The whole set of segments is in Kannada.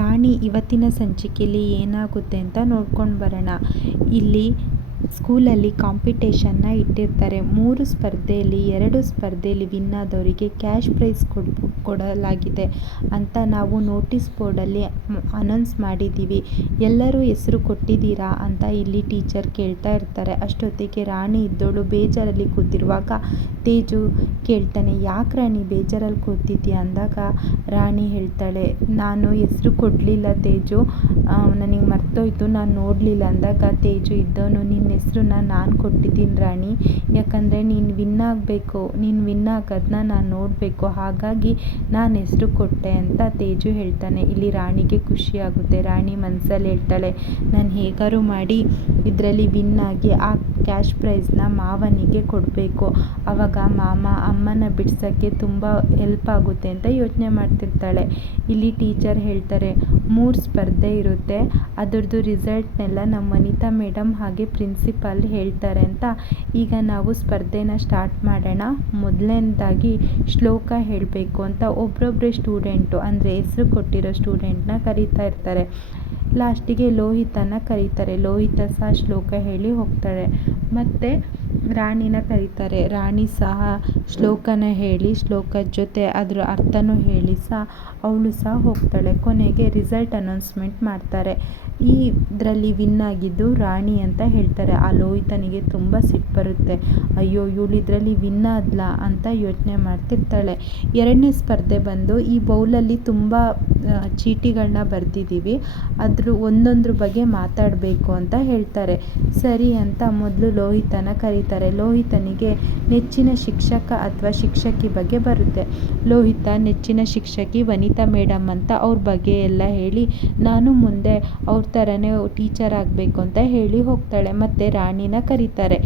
ರಾಣಿ ಇವತ್ತಿನ ಸಂಚಿಕೆಯಲ್ಲಿ ಏನಾಗುತ್ತೆ ಅಂತ ನೋಡ್ಕೊಂಡು ಬರೋಣ. ಇಲ್ಲಿ ಸ್ಕೂಲಲ್ಲಿ ಕಾಂಪಿಟೇಷನ್ನ ಇಟ್ಟಿರ್ತಾರೆ. 3 ಸ್ಪರ್ಧೆಯಲ್ಲಿ 2 ಸ್ಪರ್ಧೆಯಲ್ಲಿ ವಿನ್ ಆದವರಿಗೆ ಕ್ಯಾಶ್ ಪ್ರೈಸ್ ಕೊಡಲಾಗಿದೆ ಅಂತ ನಾವು ನೋಟಿಸ್ ಬೋರ್ಡಲ್ಲಿ ಅನೌನ್ಸ್ ಮಾಡಿದ್ದೀವಿ. ಎಲ್ಲರೂ ಹೆಸರು ಕೊಟ್ಟಿದ್ದೀರಾ ಅಂತ ಇಲ್ಲಿ ಟೀಚರ್ ಕೇಳ್ತಾ ಇರ್ತಾರೆ. ಅಷ್ಟೊತ್ತಿಗೆ ರಾಣಿ ಇದ್ದವಳು ಬೇಜಾರಲ್ಲಿ ಕೂತಿರುವಾಗ ತೇಜು ಕೇಳ್ತಾನೆ, ಯಾಕೆ ರಾಣಿ ಬೇಜಾರಲ್ಲಿ ಕೂತಿದ್ಯಾ ಅಂದಾಗ ರಾಣಿ ಹೇಳ್ತಾಳೆ, ನಾನು ಹೆಸರು ಕೊಡಲಿಲ್ಲ ತೇಜು, ನನಗೆ ಮರ್ತೋಯ್ತು, ನಾನು ನೋಡಲಿಲ್ಲ ಅಂದಾಗ ತೇಜು ಇದ್ದವನು, ನಿನ್ನ ಹೆಸರನ್ನ ನಾನು ಕೊಟ್ಟಿದ್ದೀನಿ ರಾಣಿ, ಯಾಕಂದರೆ ನೀನು ವಿನ್ ಆಗಬೇಕು, ನೀನು ವಿನ್ ಆಗೋದನ್ನ ನಾನು ನೋಡಬೇಕು, ಹಾಗಾಗಿ ನಾನು ಹೆಸರು ಕೊಟ್ಟೆ ಅಂತ ತೇಜು ಹೇಳ್ತಾನೆ. ಇಲ್ಲಿ ರಾಣಿಗೆ ಖುಷಿ ಆಗುತ್ತೆ. ರಾಣಿ ಮನಸ್ಸಲ್ಲಿ ಹೇಳ್ತಾಳೆ, ನಾನು ಹೇಗಾರು ಮಾಡಿ ಇದರಲ್ಲಿ ವಿನ್ ಆಗಿ ಆ ಕ್ಯಾಶ್ ಪ್ರೈಸ್ನ ಮಾವನಿಗೆ ಕೊಡಬೇಕು, ಆವಾಗ ಮಾಮ ಅಮ್ಮನ ಬಿಡ್ಸೋಕ್ಕೆ ತುಂಬ ಹೆಲ್ಪ್ ಆಗುತ್ತೆ ಅಂತ ಯೋಚನೆ ಮಾಡ್ತಿರ್ತಾಳೆ. ಇಲ್ಲಿ ಟೀಚರ್ ಹೇಳ್ತಾರೆ, 3 ಸ್ಪರ್ಧೆ ಇರುತ್ತೆ, ಅದರದ್ದು ರಿಸಲ್ಟ್ನೆಲ್ಲ ನಮ್ಮ ವನಿತಾ ಮೇಡಮ್ ಹಾಗೆ ಪ್ರಿನ್ಸಿಪಾಲ್ ಹೇಳ್ತಾರೆ ಅಂತ. ಈಗ ನಾವು ಸ್ಪರ್ಧೆನ ಸ್ಟಾರ್ಟ್ ಮಾಡೋಣ. ಮೊದಲನೇದಾಗಿ ಶ್ಲೋಕ ಹೇಳಬೇಕು ಅಂತ ಒಬ್ಬೊಬ್ಬರೇ ಸ್ಟೂಡೆಂಟು ಅಂದರೆ ಹೆಸರು ಕೊಟ್ಟಿರೋ ಸ್ಟೂಡೆಂಟ್ನ ಕರೀತಾ ಇರ್ತಾರೆ. ಲಾಸ್ಟಿಗೆ ಲೋಹಿತನ ಕರೀತಾರೆ. ಲೋಹಿತ ಸಹ ಶ್ಲೋಕ ಹೇಳಿ ಹೋಗ್ತಾಳೆ. ಮತ್ತು ರಾಣಿನ ಕರೀತಾರೆ. ರಾಣಿ ಸಹ ಶ್ಲೋಕನ ಹೇಳಿ ಶ್ಲೋಕದ ಜೊತೆ ಅದರ ಅರ್ಥನೂ ಹೇಳಿ ಸಹ ಅವಳು ಸಹ ಹೋಗ್ತಾಳೆ. ಕೊನೆಗೆ ರಿಸಲ್ಟ್ ಅನೌನ್ಸ್ಮೆಂಟ್ ಮಾಡ್ತಾರೆ. ಇದರಲ್ಲಿ ವಿನ್ ಆಗಿದ್ದು ರಾಣಿ ಅಂತ ಹೇಳ್ತಾರೆ. ಆ ಲೋಹಿತನಿಗೆ ತುಂಬ ಸಿಟ್ಟು ಬರುತ್ತೆ. ಅಯ್ಯೋ, ಇವಳು ಇದರಲ್ಲಿ ವಿನ್ ಆದ್ಲ ಅಂತ ಯೋಚನೆ ಮಾಡ್ತಿರ್ತಾಳೆ. 2ನೇ ಸ್ಪರ್ಧೆ ಬಂದು ಈ ಬೌಲಲ್ಲಿ ತುಂಬ ಚೀಟಿಗಳನ್ನ ಬರೆದಿದ್ದೀವಿ, ಅದ್ರ ಒಂದೊಂದ್ರ ಬಗ್ಗೆ ಮಾತಾಡಬೇಕು ಅಂತ ಹೇಳ್ತಾರೆ. ಸರಿ ಅಂತ ಮೊದಲು ಲೋಹಿತನ ಕರೀತಾರೆ. ಲೋಹಿತನಿಗೆ ನೆಚ್ಚಿನ ಶಿಕ್ಷಕ ಅಥವಾ ಶಿಕ್ಷಕಿ ಬಗ್ಗೆ ಬರುತ್ತೆ. ಲೋಹಿತ ನೆಚ್ಚಿನ ಶಿಕ್ಷಕಿ ವನಿತಾ ಮೇಡಮ್ ಅಂತ ಅವ್ರ ಬಗ್ಗೆ ಎಲ್ಲ ಹೇಳಿ, ನಾನು ಮುಂದೆ ಅವ್ರ ಥರನೇ ಟೀಚರ್ ಆಗಬೇಕು ಅಂತ ಹೇಳಿ ಹೋಗ್ತಾಳೆ. ಮತ್ತು ರಾಣಿನ ಕರೀತಾರೆ.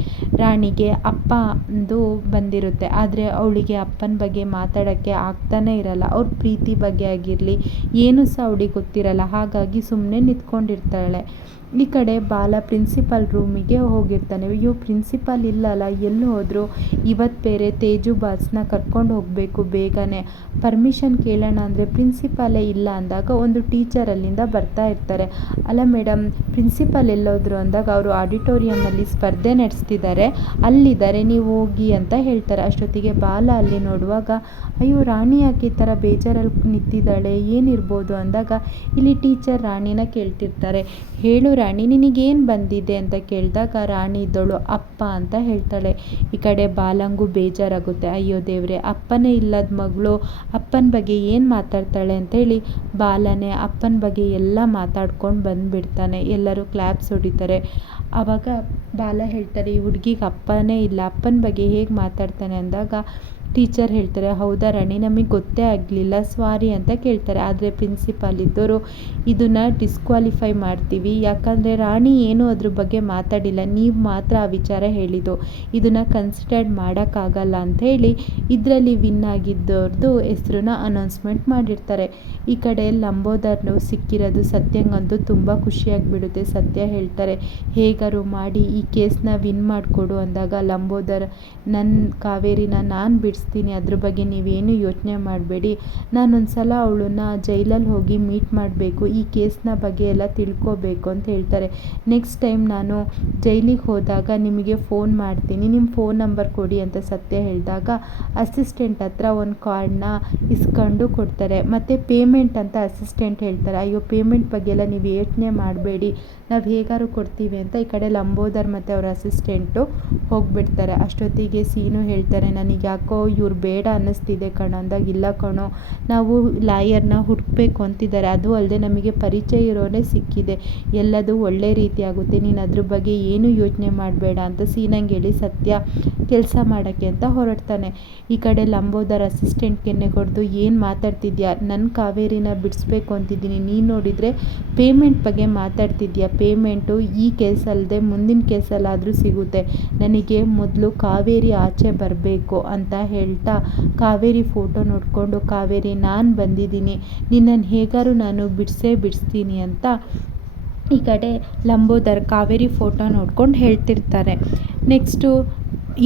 ರಾಣಿಗೆ ಅಪ್ಪ ಅಂದು ಬಂದಿರುತ್ತೆ, ಆದರೆ ಅವಳಿಗೆ ಅಪ್ಪನ ಬಗ್ಗೆ ಮಾತಾಡೋಕ್ಕೆ ಆಗ್ತಾನೇ ಇರಲ್ಲ. ಅವ್ರ ಪ್ರೀತಿ ಬಗ್ಗೆ ಆಗಿರಲಿ ಏನೂ ಸಹ ಅವಳಿಗೆ ಗೊತ್ತಿರಲ್ಲ. ಹಾಗಾಗಿ ಸುಮ್ಮನೆ ನಿಂತ್ಕೊಂಡಿರ್ತಾಳೆ. ಈ ಕಡೆ ಬಾಲ ಪ್ರಿನ್ಸಿಪಾಲ್ ರೂಮಿಗೆ ಹೋಗಿರ್ತಾನೆ. ಅಯ್ಯೋ, ಪ್ರಿನ್ಸಿಪಾಲ್ ಇಲ್ಲಲ್ಲ, ಎಲ್ಲಿ ಹೋದರು, ಇವತ್ತು ಬೇರೆ ತೇಜು ಬಾಸ್ನ ಕರ್ಕೊಂಡು ಹೋಗಬೇಕು, ಬೇಗನೆ ಪರ್ಮಿಷನ್ ಕೇಳೋಣ ಅಂದರೆ ಪ್ರಿನ್ಸಿಪಾಲೇ ಇಲ್ಲ ಅಂದಾಗ ಒಂದು ಟೀಚರ್ ಅಲ್ಲಿಂದ ಬರ್ತಾ ಇರ್ತಾರೆ. ಅಲ್ಲ ಮೇಡಮ್, ಪ್ರಿನ್ಸಿಪಾಲ್ ಎಲ್ಲೋದ್ರು ಅಂದಾಗ ಅವರು ಆಡಿಟೋರಿಯಮಲ್ಲಿ ಸ್ಪರ್ಧೆ ನಡೆಸ್ತಿದ್ದಾರೆ, ಅಲ್ಲಿದ್ದಾರೆ, ನೀವು ಹೋಗಿ ಅಂತ ಹೇಳ್ತಾರೆ. ಅಷ್ಟೊತ್ತಿಗೆ ಬಾಲ ಅಲ್ಲಿ ನೋಡುವಾಗ, ಅಯ್ಯೋ ರಾಣಿ ಯಾಕೆ ಈ ಥರ ಬೇಜಾರಲ್ಲಿ ನಿಂತಿದ್ದಾಳೆ, ಏನಿರ್ಬೋದು ಅಂದಾಗ ಇಲ್ಲಿ ಟೀಚರ್ ರಾಣಿನ ಕೇಳ್ತಿರ್ತಾರೆ. ಹೇಳು ರಾಣಿ, ನಿನಗೇನು ಬಂದಿದೆ ಅಂತ ಕೇಳಿದಾಗ ರಾಣಿ ಇದ್ದವಳು ಅಪ್ಪ ಅಂತ ಹೇಳ್ತಾಳೆ. ಈ ಕಡೆ ಬಾಲಂಗೂ ಬೇಜಾರಾಗುತ್ತೆ. ಅಯ್ಯೋ ದೇವ್ರೆ, ಅಪ್ಪನೇ ಇಲ್ಲದ ಮಗಳು ಅಪ್ಪನ ಬಗ್ಗೆ ಏನು ಮಾತಾಡ್ತಾಳೆ ಅಂತೇಳಿ ಬಾಲನೇ ಅಪ್ಪನ ಬಗ್ಗೆ ಎಲ್ಲ ಮಾತಾಡ್ಕೊಂಡು ಬಂದುಬಿಡ್ತಾನೆ. ಎಲ್ಲರೂ ಕ್ಲಾಪ್ಸ್ ಹೊಡಿತಾರೆ. ಆವಾಗ ಬಾಲ ಹೇಳ್ತಾರೆ, ಈ ಹುಡುಗಿಗೆ ಅಪ್ಪನೇ ಇಲ್ಲ, ಅಪ್ಪನ ಬಗ್ಗೆ ಹೇಗೆ ಮಾತಾಡ್ತಾನೆ ಅಂದಾಗ ಟೀಚರ್ ಹೇಳ್ತಾರೆ, ಹೌದಾ ರಾಣಿ, ನಮಗೆ ಗೊತ್ತೇ ಆಗಲಿಲ್ಲ, ಸಾರಿ ಅಂತ ಕೇಳ್ತಾರೆ. ಆದರೆ ಪ್ರಿನ್ಸಿಪಾಲ್ ಇದ್ದವರು ಇದನ್ನು ಡಿಸ್ಕ್ವಾಲಿಫೈ ಮಾಡ್ತೀವಿ, ಯಾಕಂದರೆ ರಾಣಿ ಏನೂ ಅದ್ರ ಬಗ್ಗೆ ಮಾತಾಡಿಲ್ಲ, ನೀವು ಮಾತ್ರ ಆ ವಿಚಾರ ಹೇಳಿದ್ದು, ಇದನ್ನು ಕನ್ಸಿಡರ್ ಮಾಡೋಕ್ಕಾಗಲ್ಲ ಅಂಥೇಳಿ ಇದರಲ್ಲಿ ವಿನ್ ಆಗಿದ್ದವ್ರದ್ದು ಹೆಸರನ್ನ ಅನೌನ್ಸ್ಮೆಂಟ್ ಮಾಡಿರ್ತಾರೆ. ಈ ಕಡೆ ಲಂಬೋದರ್ನು ಸಿಕ್ಕಿರೋದು ಸತ್ಯಂಗಂತೂ ತುಂಬ ಖುಷಿಯಾಗಿಬಿಡುತ್ತೆ. ಸತ್ಯ ಹೇಳ್ತಾರೆ, ಹೇಗಾರು ಮಾಡಿ ಈ ಕೇಸ್ನ ವಿನ್ ಮಾಡಿಕೊಡು ಅಂದಾಗ ಲಂಬೋದರ್, ನನ್ನ ಕಾವೇರಿನ ನಾನು ಬಿಡಿಸ್ತೀನಿ, ಅದ್ರ ಬಗ್ಗೆ ನೀವೇನು ಯೋಚನೆ ಮಾಡಬೇಡಿ, ನಾನೊಂದು ಸಲ ಅವಳನ್ನ ಜೈಲಲ್ಲಿ ಹೋಗಿ ಮೀಟ್ ಮಾಡಬೇಕು, ಈ ಕೇಸ್ನ ಬಗ್ಗೆ ಎಲ್ಲ ತಿಳ್ಕೊಬೇಕು ಅಂತ ಹೇಳ್ತಾರೆ. ನೆಕ್ಸ್ಟ್ ಟೈಮ್ ನಾನು ಜೈಲಿಗೆ ಹೋದಾಗ ನಿಮಗೆ ಫೋನ್ ಮಾಡ್ತೀನಿ, ನಿಮ್ಮ ಫೋನ್ ನಂಬರ್ ಕೊಡಿ ಅಂತ ಸತ್ಯ ಹೇಳಿದಾಗ ಅಸಿಸ್ಟೆಂಟ್ ಹತ್ರ ಒಂದು ಕಾರ್ಡ್ನ ಇಸ್ಕೊಂಡು ಕೊಡ್ತಾರೆ. ಮತ್ತು ಪೇಮೆಂಟ್ ಅಂತ ಅಸಿಸ್ಟೆಂಟ್ ಹೇಳ್ತಾರೆ, ಅಯ್ಯೋ ಪೇಮೆಂಟ್ ಬಗ್ಗೆ ಎಲ್ಲ ನೀವು ಯೋಚನೆ ಮಾಡಬೇಡಿ, ನಾವು ಹೇಗಾರು ಕೊಡ್ತೀವಿ ಅಂತ ಈ ಕಡೆ ಲಂಬೋದರ್ ಮತ್ತು ಅವ್ರ ಅಸಿಸ್ಟೆಂಟು ಹೋಗಿಬಿಡ್ತಾರೆ. ಅಷ್ಟೊತ್ತಿಗೆ ಸೀನು ಹೇಳ್ತಾರೆ, ನನಗೆ ಯಾಕೋ ಇವ್ರು ಬೇಡ ಅನ್ನಿಸ್ತಿದೆ ಕಣೋ ಅಂದಾಗ, ಇಲ್ಲ ಕಣೋ, ನಾವು ಲಾಯರ್ನ ಹುಡುಕಬೇಕು ಅಂತಿದ್ದಾರೆ, ಅದು ಅಲ್ಲದೆ ನಮಗೆ ಪರಿಚಯ ಇರೋನೇ ಸಿಕ್ಕಿದೆ, ಎಲ್ಲದೂ ಒಳ್ಳೆ ರೀತಿ ಆಗುತ್ತೆ, ನೀನು ಅದ್ರ ಬಗ್ಗೆ ಏನೂ ಯೋಚನೆ ಮಾಡಬೇಡ ಅಂತ ಸೀನಂಗೆ ಹೇಳಿ ಸತ್ಯ ಕೆಲಸ ಮಾಡೋಕ್ಕೆ ಅಂತ ಹೊರಡ್ತಾನೆ. ಈ ಕಡೆ ಲಂಬೋದರ್ ಅಸಿಸ್ಟೆಂಟ್ ಕೆನ್ನೆ ಕೊಡ್ದು, ಏನು ಮಾತಾಡ್ತಿದ್ಯಾ, ನನ್ನ ಕಾವೇರಿನ ಬಿಡಿಸ್ಬೇಕು ಅಂತಿದ್ದೀನಿ, ನೀನು ನೋಡಿದರೆ ಪೇಮೆಂಟ್ ಬಗ್ಗೆ ಮಾತಾಡ್ತಿದ್ಯಾ, ಪೇಮೆಂಟು ಈ ಕೇಸಲ್ಲದೆ ಮುಂದಿನ ಕೇಸಲ್ಲಾದರೂ ಸಿಗುತ್ತೆ, ನನಗೆ ಮೊದಲು ಕಾವೇರಿ ಆಚೆ ಬರಬೇಕು ಅಂತ ಹೇಳ್ತಾ ಕಾವೇರಿ ಫೋಟೋ ನೋಡಿಕೊಂಡು, ಕಾವೇರಿ ನಾನು ಬಂದಿದ್ದೀನಿ, ನಿನ್ನನ್ನು ಹೇಗಾರು ನಾನು ಬಿಡಿಸ್ತೀನಿ ಅಂತ ಈ ಕಡೆ ಲಂಬೋದರ್ ಕಾವೇರಿ ಫೋಟೋ ನೋಡ್ಕೊಂಡು ಹೇಳ್ತಿರ್ತಾರೆ. ನೆಕ್ಸ್ಟು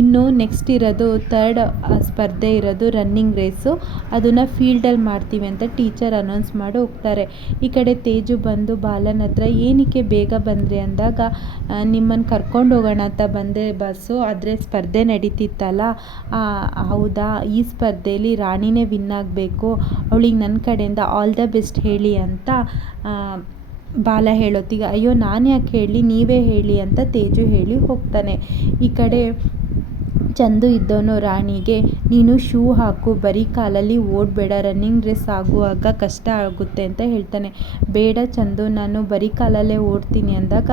ಇನ್ನು ನೆಕ್ಸ್ಟ್ ಇರೋದು ಥರ್ಡ್ ಸ್ಪರ್ಧೆ ಇರೋದು ರನ್ನಿಂಗ್ ರೇಸು. ಅದನ್ನು ಫೀಲ್ಡಲ್ಲಿ ಮಾಡ್ತೀವಿ ಅಂತ ಟೀಚರ್ ಅನೌನ್ಸ್ ಮಾಡಿ ಹೋಗ್ತಾರೆ. ಈ ಕಡೆ ತೇಜು ಬಂದು ಬಾಲನ ಹತ್ರ ಏನಕ್ಕೆ ಬೇಗ ಬಂದ್ರಿ ಅಂದಾಗ, ನಿಮ್ಮನ್ನು ಕರ್ಕೊಂಡು ಹೋಗೋಣ ಅಂತ ಬಂದೆ ಬಸ್ಸು, ಆದರೆ ಸ್ಪರ್ಧೆ ನಡೀತಿತ್ತಲ್ಲ. ಹೌದಾ, ಈ ಸ್ಪರ್ಧೆಯಲ್ಲಿ ರಾಣಿನೇ ವಿನ್ ಆಗಬೇಕು, ಅವಳಿಗೆ ನನ್ನ ಕಡೆಯಿಂದ ಆಲ್ ದ ಬೆಸ್ಟ್ ಹೇಳಿ ಅಂತ ಬಾಲ ಹೇಳೋತ್ತಿಗೆ, ಅಯ್ಯೋ ನಾನು ಯಾಕೆ ಹೇಳಿ, ನೀವೇ ಹೇಳಿ ಅಂತ ತೇಜು ಹೇಳಿ ಹೋಗ್ತಾನೆ. ಈ ಕಡೆ ಚಂದು ಇದ್ದವನು ರಾಣಿಗೆ, ನೀನು ಶೂ ಹಾಕು, ಬರೀ ಕಾಲಲ್ಲಿ ಓಡಬೇಡ, ರನ್ನಿಂಗ್ ರೇಸ್ ಆಗುವಾಗ ಕಷ್ಟ ಆಗುತ್ತೆ ಅಂತ ಹೇಳ್ತಾನೆ. ಬೇಡ ಚಂದು, ನಾನು ಬರೀ ಕಾಲಲ್ಲೇ ಓಡ್ತೀನಿ ಅಂದಾಗ,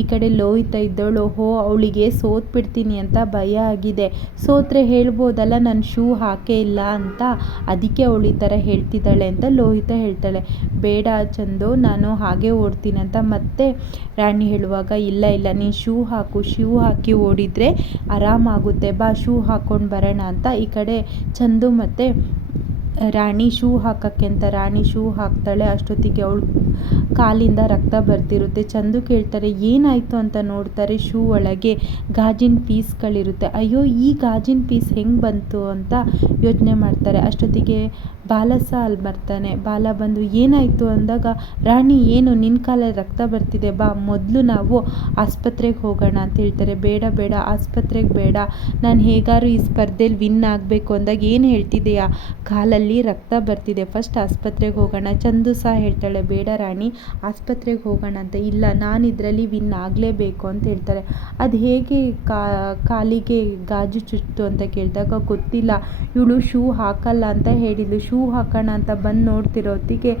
ಈ ಕಡೆ ಲೋಹಿತ ಇದ್ದವಳು, ಅವಳಿಗೆ ಸೋತ್ಬಿಡ್ತೀನಿ ಅಂತ ಭಯ ಆಗಿದೆ, ಸೋತ್ರೆ ಹೇಳ್ಬೋದಲ್ಲ ನಾನು ಶೂ ಹಾಕೇ ಇಲ್ಲ ಅಂತ, ಅದಕ್ಕೆ ಅವಳು ಈ ಥರ ಹೇಳ್ತಿದ್ದಾಳೆ ಅಂತ ಲೋಹಿತ ಹೇಳ್ತಾಳೆ. ಬೇಡ ಚಂದು, ನಾನು ಹಾಗೆ ಓಡ್ತೀನಿ ಅಂತ ಮತ್ತೆ ರಾಣಿ ಹೇಳುವಾಗ, ಇಲ್ಲ ನೀನು ಶೂ ಹಾಕು, ಶೂ ಹಾಕಿ ಓಡಿದರೆ ಆರಾಮಾಗುತ್ತೆ, ಬಾ ಶೂ ಹಾಕ್ಕೊಂಡು ಬರೋಣ ಅಂತ ಈ ಕಡೆ ಚಂದು ಮತ್ತು ರಾಣಿ ಶೂ ಹಾಕೋಕ್ಕೆ ಅಂತ ರಾಣಿ ಶೂ ಹಾಕ್ತಾಳೆ. ಅಷ್ಟೊತ್ತಿಗೆ ಅವಳು ಕಾಲಿಂದ ರಕ್ತ ಬರ್ತಿರುತ್ತೆ. ಚಂದು ಕೇಳ್ತಾರೆ ಏನಾಯಿತು ಅಂತ ನೋಡ್ತಾರೆ. ಶೂ ಒಳಗೆ ಗಾಜಿನ ಪೀಸ್ಗಳಿರುತ್ತೆ. ಅಯ್ಯೋ, ಈ ಗಾಜಿನ ಪೀಸ್ ಹೆಂಗೆ ಬಂತು ಅಂತ ಯೋಚನೆ ಮಾಡ್ತಾರೆ. ಅಷ್ಟೊತ್ತಿಗೆ ಬಾಲ ಸಹ ಅಲ್ಲಿ ಬರ್ತಾನೆ. ಬಾಲ ಬಂದು ಏನಾಯಿತು ಅಂದಾಗ, ರಾಣಿ ಏನು ನಿನ್ನ ಕಾಲಲ್ಲಿ ರಕ್ತ ಬರ್ತಿದೆ, ಬಾ ಮೊದಲು ನಾವು ಆಸ್ಪತ್ರೆಗೆ ಹೋಗೋಣ ಅಂತ ಹೇಳ್ತಾರೆ. ಬೇಡ ಆಸ್ಪತ್ರೆಗೆ ಬೇಡ, ನಾನು ಹೇಗಾರು ಈ ಸ್ಪರ್ಧೆಯಲ್ಲಿ ವಿನ್ ಆಗಬೇಕು ಅಂದಾಗ, ಏನು ಹೇಳ್ತಿದೆಯಾ, ಕಾಲಲ್ಲಿ ರಕ್ತ ಬರ್ತಿದೆ, ಫಸ್ಟ್ ಆಸ್ಪತ್ರೆಗೆ ಹೋಗೋಣ. ಚಂದು ಸಹ ಹೇಳ್ತಾಳೆ, ಬೇಡ ರಾಣಿ ಆಸ್ಪತ್ರೆಗೆ ಹೋಗೋಣ ಅಂತ. ಇಲ್ಲ, ನಾನು ಇದರಲ್ಲಿ ವಿನ್ ಆಗಲೇಬೇಕು ಅಂತ ಹೇಳ್ತಾರೆ. ಅದು ಹೇಗೆ ಕಾಲಿಗೆ ಗಾಜು ಚುಚ್ಚಿತು ಅಂತ ಕೇಳಿದಾಗ, ಗೊತ್ತಿಲ್ಲ, ಇವಳು ಶೂ ಹಾಕಲ್ಲ ಅಂತ ಹೇಳಿದ್ಲು, ಶೂ ಹಾಕೋಣ ಅಂತ ಬಂದು ನೋಡ್ತಿರೋ ಹೊತ್ತಿಗೆ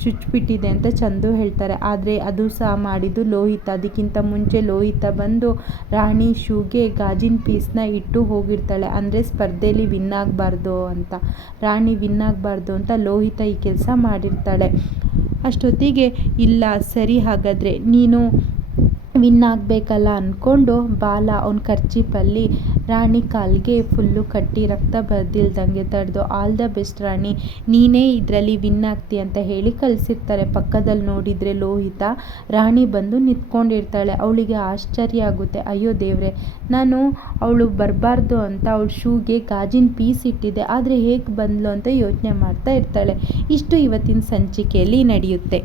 ಚುಚ್ಚಿಬಿಟ್ಟಿದೆ ಅಂತ ಚಂದು ಹೇಳ್ತಾರೆ. ಆದರೆ ಅದು ಸಹ ಮಾಡಿದ್ದು ಲೋಹಿತ. ಅದಕ್ಕಿಂತ ಮುಂಚೆ ಲೋಹಿತ ಬಂದು ರಾಣಿ ಶೂಗೆ ಗಾಜಿನ ಪೀಸ್ನ ಇಟ್ಟು ಹೋಗಿರ್ತಾಳೆ, ಅಂದರೆ ಸ್ಪರ್ಧೆಯಲ್ಲಿ ವಿನ್ ಆಗಬಾರ್ದು ಅಂತ, ರಾಣಿ ವಿನ್ ಆಗಬಾರ್ದು ಅಂತ ಲೋಹಿತ ಈ ಕೆಲಸ ಮಾಡಿರ್ತಾಳೆ. ಅಷ್ಟೊತ್ತಿಗೆ ಇಲ್ಲ ಸರಿ, ಹಾಗಾದರೆ ನೀನು ವಿನ್ ಆಗಬೇಕಲ್ಲ ಅಂದ್ಕೊಂಡು ಬಾಲ ಅವನ ಕರ್ಚೀಪಲ್ಲಿ ರಾಣಿ ಕಾಲಿಗೆ ಫುಲ್ಲು ಕಟ್ಟಿ ರಕ್ತ ಬರ್ದಿಲ್ದಂಗೆ ತಡೆದು, ಆಲ್ ದ ಬೆಸ್ಟ್ ರಾಣಿ, ನೀನೇ ಇದರಲ್ಲಿ ವಿನ್ ಆಗ್ತೀಯ ಅಂತ ಹೇಳಿ ಕಳಿಸಿರ್ತಾರೆ. ಪಕ್ಕದಲ್ಲಿ ನೋಡಿದರೆ ಲೋಹಿತ ರಾಣಿ ಬಂದು ನಿಂತ್ಕೊಂಡಿರ್ತಾಳೆ. ಅವಳಿಗೆ ಆಶ್ಚರ್ಯ ಆಗುತ್ತೆ, ಅಯ್ಯೋ ದೇವ್ರೆ, ನಾನು ಅವಳು ಬರಬಾರ್ದು ಅಂತ ಅವಳ ಶೂಗೆ ಗಾಜಿನ ಪೀಸ್ ಇಟ್ಟಿದ್ದೆ, ಆದರೆ ಹೇಗೆ ಬಂದ್ಲು ಅಂತ ಯೋಚನೆ ಮಾಡ್ತಾ ಇರ್ತಾಳೆ. ಇಷ್ಟು ಇವತ್ತಿನ ಸಂಚಿಕೆಯಲ್ಲಿ ನಡೆಯುತ್ತೆ.